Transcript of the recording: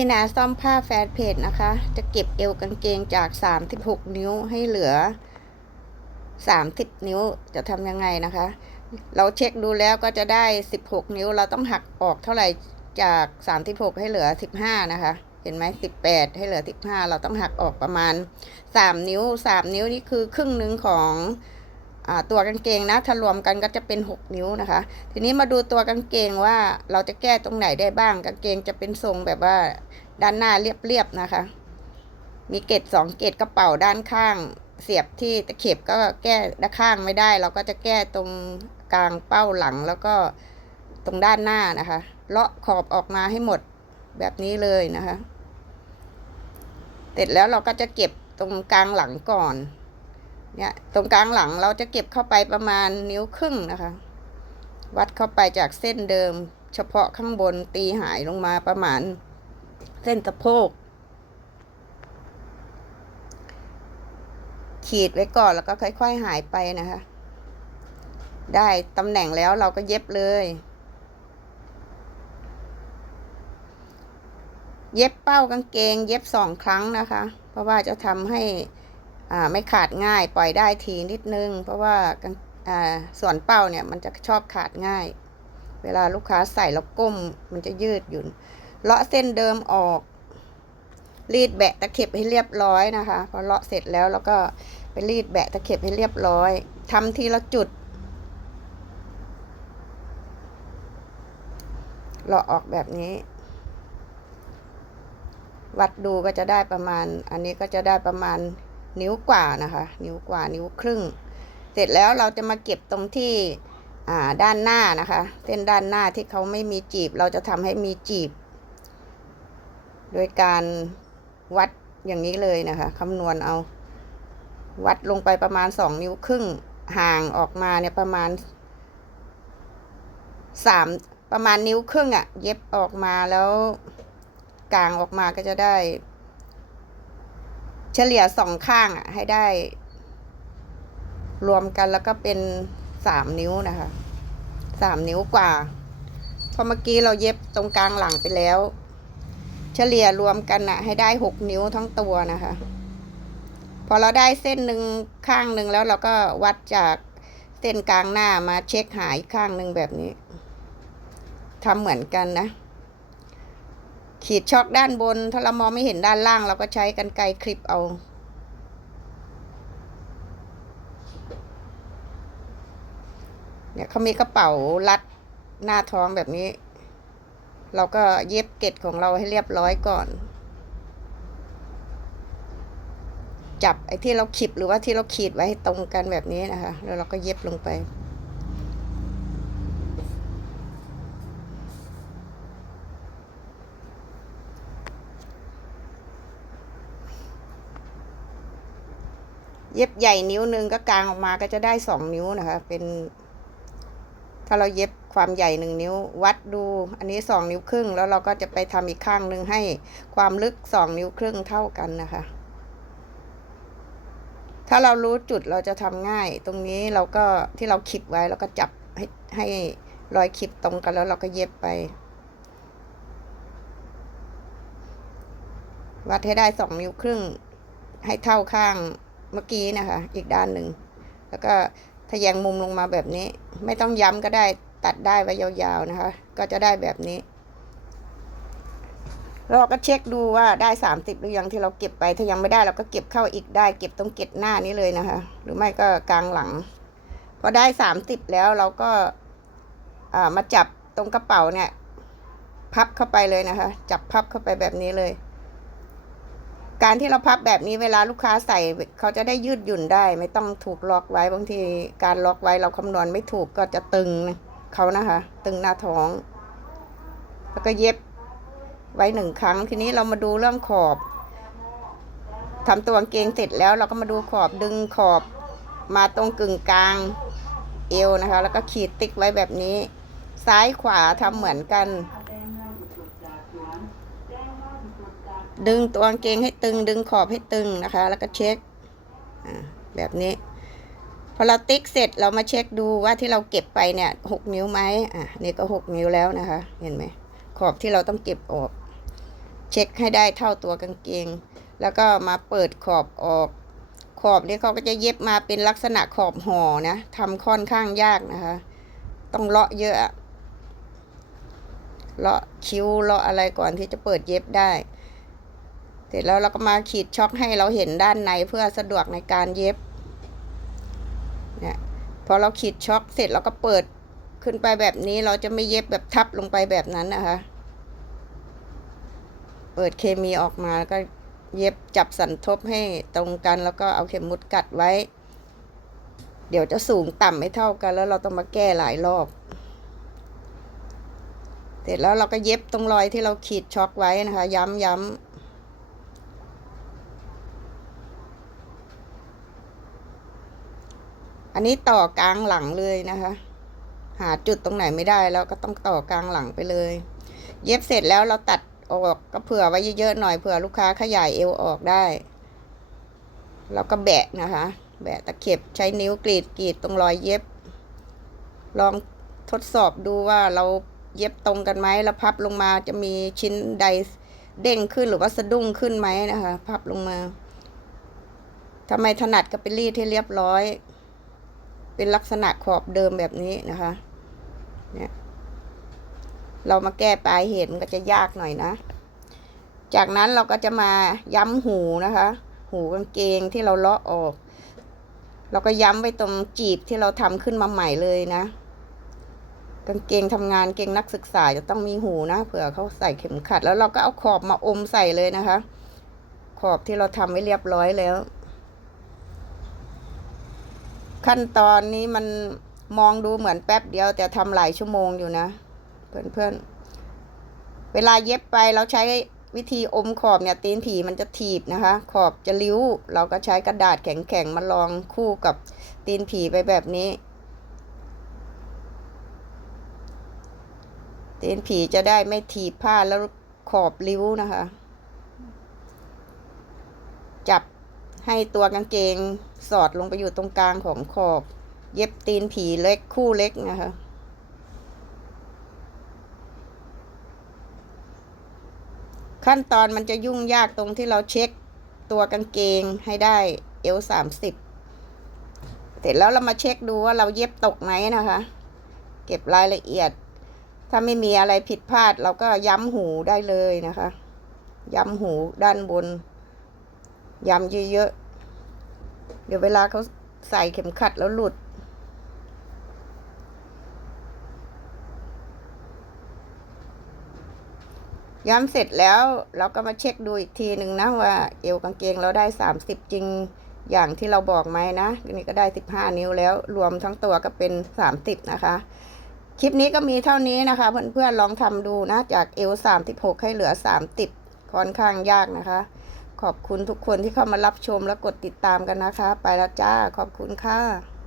พี่นาซ่อมผ้าแฟนเพจนะคะ จะเก็บเอวกางเกงจาก 36 นิ้วให้เหลือ 30 นิ้วจะทำยังไงนะคะ เราเช็คดูแล้วก็จะได้ 16 นิ้ว เราต้องหักออกเท่าไหร่จาก 36 ให้เหลือ 15 นะคะ เห็นไหม18 ให้เหลือ 15 เราต้องหักออกประมาณ 3 นิ้ว 3 นิ้วนี่คือครึ่งหนึ่งของ ตัวกางเกงนะถ้ารวมกันก็จะเป็น 6 นิ้วนะคะ ทีนี้มาดูตัวกางเกงว่าเราจะแก้ตรงไหนได้บ้าง กางเกงจะเป็นทรงแบบว่าด้านหน้าเรียบๆนะคะ มีเกล็ดสองเกล็ดกระเป๋าด้านข้าง เสียบที่ตะเข็บก็แก้ด้านข้างไม่ได้ เราก็จะแก้ตรงกลางเป้าหลังแล้วก็ตรงด้านหน้านะคะ เลาะขอบออกมาให้หมดแบบนี้เลยนะคะ เสร็จแล้วเราก็จะเก็บตรงกลางหลังก่อน เนี่ยตรงกลางหลังเราจะเก็บเข้าไปประมาณนิ้วครึ่งนะคะ วัดเข้าไปจากเส้นเดิม เฉพาะข้างบนตีหายลงมาประมาณ เส้นสะโพก ขีดไว้ก่อนแล้วก็ค่อย ๆหายไปนะคะ ได้ตำแหน่งแล้วเราก็เย็บเลย เย็บเป้ากางเกง เย็บสองครั้งนะคะ เพราะว่าจะทำให้ ไม่ขาดง่ายปล่อยได้ทีนิดนึง เพราะว่าส่วนเป้าเนี่ยมันจะชอบขาดง่าย เวลาลูกค้าใส่แล้วก้มมันจะยืดหยุ่นเลาะเส้นเดิมออก รีดแบะตะเข็บให้เรียบร้อยนะคะพอเลาะเสร็จแล้วแล้วก็ไปรีดแบะตะเข็บให้เรียบร้อยทำทีละจุดเลาะออกแบบนี้ วัดดูก็จะได้ประมาณ อันนี้ก็จะได้ประมาณ นิ้วกว่านะคะ นิ้วกว่านิ้วครึ่ง เสร็จแล้วเราจะมาเก็บตรงที่ด้านหน้านะคะ เส้นด้านหน้าที่เขาไม่มีจีบ เราจะทำให้มีจีบ โดยการวัดอย่างนี้เลยนะคะคำนวณเอา วัดลงไปประมาณสองนิ้วครึ่งห่างออกมาเนี่ยประมาณสามประมาณนิ้วครึ่งอะ่ะ เย็บออกมาแล้วกลางออกมาก็จะได้ เฉลี่ยสองข้างอะ ให้ได้ รวมกันแล้วก็เป็นสามนิ้วนะคะสามนิ้วกว่าเพอเมื่อกี้เราเย็บตรงกลางหลังไปแล้ว เฉลี่ยรวมกันนะให้ได้หกนิ้วทั้งตัวนะคะพอเราได้เส้นหนึ่งข้างหนึ่งแล้วเราก็วัดจากเส้นกลางหน้ามาเช็คหายข้างหนึ่งแบบนี้ทำเหมือนกันนะ ขีดช็อกด้านบน ถ้าเรามองไม่เห็นด้านล่างเราก็ใช้กันไกรคลิปเอาเนี่ยเขามีกระเป๋ารัดหน้าท้องแบบนี้ เราก็เย็บเกล็ดของเราให้เรียบร้อยก่อน จับไอ้ที่เราขีดหรือว่าที่เราขีดไว้ให้ตรงกันแบบนี้นะคะ แล้วเราก็เย็บลงไป เย็บใหญ่นิ้วหนึ่งก็กางออกมาก็จะได้สองนิ้วนะคะ เป็น ถ้าเราเย็บความใหญ่หนึ่งนิ้ว วัดดูอันนี้สองนิ้วครึ่ง แล้วเราก็จะไปทำอีกข้างหนึ่งให้ความลึกสองนิ้วครึ่งเท่ากันนะคะ ถ้าเรารู้จุดเราจะทำง่าย ตรงนี้เราก็ที่เราคลิปไว้แล้วก็จับให้ให้รอยคลิปตรงกันแล้วเราก็เย็บไป วัดให้ได้สองนิ้วครึ่งให้เท่าข้าง เมื่อกี้นะคะ อีกด้านหนึ่ง แล้วก็ทะแยงมุมลงมาแบบนี้ ไม่ต้องย้ำก็ได้ตัดได้ไว้ยาวๆนะคะ ก็จะได้แบบนี้เราก็เช็คดูว่าได้สามสิบหรือยังที่เราเก็บไป ถ้ายังไม่ได้เราก็เก็บเข้าอีกได้ เก็บตรงเก็บหน้านี้เลยนะคะ หรือไม่ก็กลางหลัง พอได้สามสิบแล้วเราก็มาจับตรงกระเป๋าเนี่ย พับเข้าไปเลยนะคะ จับพับเข้าไปแบบนี้เลย การที่เราพับแบบนี้เวลาลูกค้าใส่เขาจะได้ยืดหยุ่นได้ ไม่ต้องถูกล็อกไว้บางทีการล็อกไว้เราคำนวณไม่ถูกก็จะตึงเขานะคะ ตึงหน้าท้อง แล้วก็เย็บไว้หนึ่งครั้ง ทีนี้เรามาดูเรื่องขอบทำตัวกางเกงเสร็จแล้วเราก็มาดูขอบดึงขอบมาตรงกึ่งกลางเอวนะคะ แล้วก็ขีดติ๊กไว้แบบนี้ ซ้ายขวาทำเหมือนกัน ดึงตัวกางเกงให้ตึง ดึงขอบให้ตึงนะคะ แล้วก็เช็คแบบนี้ พอเราติ๊กเสร็จเรามาเช็คดูว่าที่เราเก็บไปเนี่ยหกนิ้วไหมอะนี่ก็หกนิ้วแล้วนะคะ เห็นไหมขอบที่เราต้องเก็บออก เช็คให้ได้เท่าตัวกางเกง แล้วก็มาเปิดขอบออก ขอบนี่เขาก็จะเย็บมาเป็นลักษณะขอบห่อนะทำค่อนข้างยากนะคะ ต้องเลาะเยอะ เลาะคิ้วเลาะอะไรก่อนที่จะเปิดเย็บได้ เสร็จแล้วเราก็มาขีดช็อคให้เราเห็นด้านในเพื่อสะดวกในการเย็บเนี่ยพอเราขีดช็อคเสร็จเราก็เปิดขึ้นไปแบบนี้เราจะไม่เย็บแบบทับลงไปแบบนั้นนะคะ เปิดเคมีออกมาแล้วก็เย็บจับสันทบให้ตรงกันแล้วก็เอาเข็มมุดกัดไว้ เดี๋ยวจะสูงต่ำไม่เท่ากันแล้วเราต้องมาแก้หลายรอบ เสร็จแล้วเราก็เย็บตรงรอยที่เราขีดช็อคไว้นะคะ ย้ำย้ำอันนี้ต่อกลางหลังเลยนะคะ หาจุดตรงไหนไม่ได้แล้วก็ต้องต่อกลางหลังไปเลย เย็บเสร็จแล้วเราตัดออกก็เผื่อไว้เยอะๆหน่อยเผื่อลูกค้าขยายเอวออกได้แล้วก็แบะนะคะ แบะตะเข็บใช้นิ้วกรีดกรีดตรงรอยเย็บ ลองทดสอบดูว่าเรา เย็บตรงกันไหมแล้วพับลงมาจะมีชิ้นใดเด้งขึ้นหรือว่าสะดุ้งขึ้นไหมนะคะ พับลงมาทำไมถนัดก็ไปรีดให้เรียบร้อย เป็นลักษณะขอบเดิมแบบนี้นะคะ เนี่ยเรามาแก้ปลายเหตุมันก็จะยากหน่อยนะ จากนั้นเราก็จะมาย้ำหูนะคะ หูกางเกงที่เราเลาะออก เราก็ย้ำไว้ตรงจีบที่เราทำขึ้นมาใหม่เลยนะ กางเกงทำงานเกงนักศึกษาจะต้องมีหูนะเผื่อเขาใส่เข็มขัด แล้วเราก็เอาขอบมาอมใส่เลยนะคะ ขอบที่เราทำไว้เรียบร้อยแล้ว ขั้นตอนนี้มันมองดูเหมือนแป๊บเดียวแต่ทำหลายชั่วโมงอยู่นะ เพื่อนๆ เวลาเย็บไปเราใช้วิธีอมขอบเนี่ยตีนผีมันจะถีบนะคะ ขอบจะริ้ว เราก็ใช้กระดาษแข็งๆมาลองคู่กับตีนผีไปแบบนี้ ตีนผีจะได้ไม่ถีบผ้าแล้วขอบริ้วนะคะ จับให้ตัวกางเกงสอดลงไปอยู่ตรงกลางของขอบ เย็บตีนผีเล็กคู่เล็กนะคะขั้นตอนมันจะยุ่งยากตรงที่เราเช็คตัวกางเกงให้ได้เอวสามสิบเสร็จแล้วเรามาเช็คดูว่าเราเย็บตกไหมนะคะ เก็บรายละเอียด ถ้าไม่มีอะไรผิดพลาด เราก็ย้ำหูได้เลยนะคะ ย้ำหูด้านบน ย้ำเยอะๆ เดี๋ยวเวลาเขาใส่เข็มขัดแล้วหลุด ย้ำเสร็จแล้วเราก็มาเช็คดูอีกทีหนึ่งนะว่า เอวกางเกงเราได้30จริงอย่างที่เราบอกไหมนะนี่ก็ได้15นิ้วแล้ว รวมทั้งตัวก็เป็น30นะคะ คลิปนี้ก็มีเท่านี้นะคะ เพื่อนๆลองทำดูนะ จากเอว36ให้เหลือสามติดค่อนข้างยากนะคะ ขอบคุณทุกคนที่เข้ามารับชมและกดติดตามกันนะคะ ไปแล้วจ้า ขอบคุณค่ะ